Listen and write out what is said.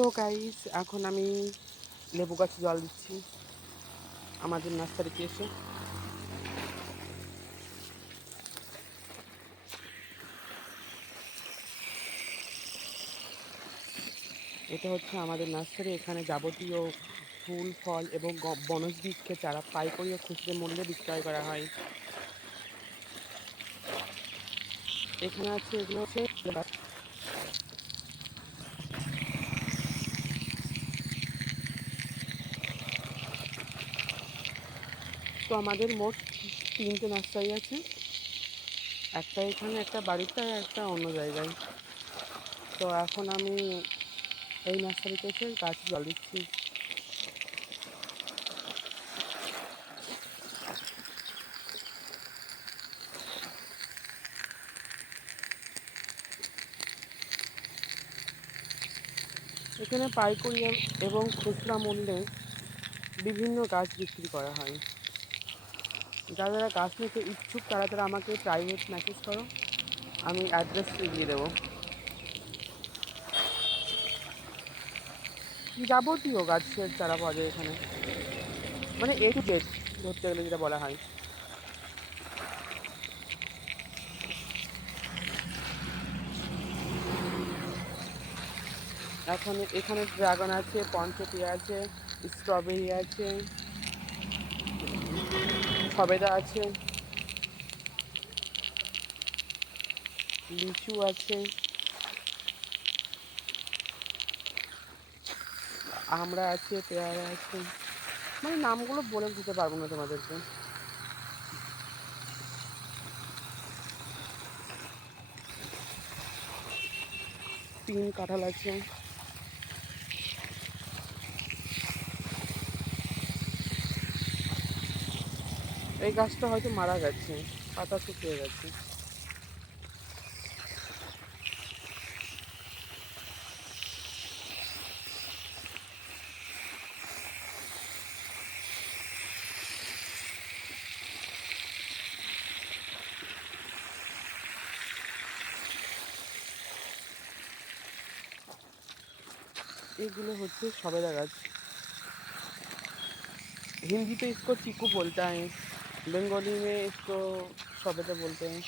So guys এখন আমি লেবু গাছে জল দিচ্ছি। আমাদের নার্সারিতে এসে। এটা হচ্ছে আমাদের নার্সারি, এখানে যাবতীয় ফুল, ফল এবং বনজ বৃক্ষের চারা পাইকারি ও খুচরো মূল্যে বিক্রয় করা হয়। এখানে আছে এগুলো হচ্ছে তো আমাদের মোট তিনটে নার্সারি আছে। একটা এখানে, একটা বাড়িতে, আর একটা অন্য জায়গায়। তো এখন আমি এই নার্সারিতে এসে গাছ জল দিচ্ছি। এখানে পাইকারি এবং খুচরা মূল্যে বিভিন্ন গাছ বিক্রি করা হয়। যারা যারা গাছ নিতে ইচ্ছুক, তারা তারা আমাকে প্রাইভেট মেসেজ করো, আমি অ্যাড্রেস দিয়ে দেবো। যাবতীয় গাছের চারা পাওয়া যায় এখানে। মানে এ টু জেড ধরতে গেলে যেটা বলা হয়। এখন এখানে ড্রাগন আছে পঞ্চটি আছে স্ট্রবেরি আছে। সবেদা আছে। লিচু আছে। আমরা আছে, পেয়ারা আছে। মানে নামগুলো বলে দিতে পারব না তোমাদেরকে। তিন কাঁঠাল আছে। এই গাছটা হয়তো মারা গেছে পাতা শুকিয়ে গেছে एगुलो होते सवेदा गाछ हिंदी तो इसको चीकू बोलता है बंगाली में इसको सवेदा बोलते हैं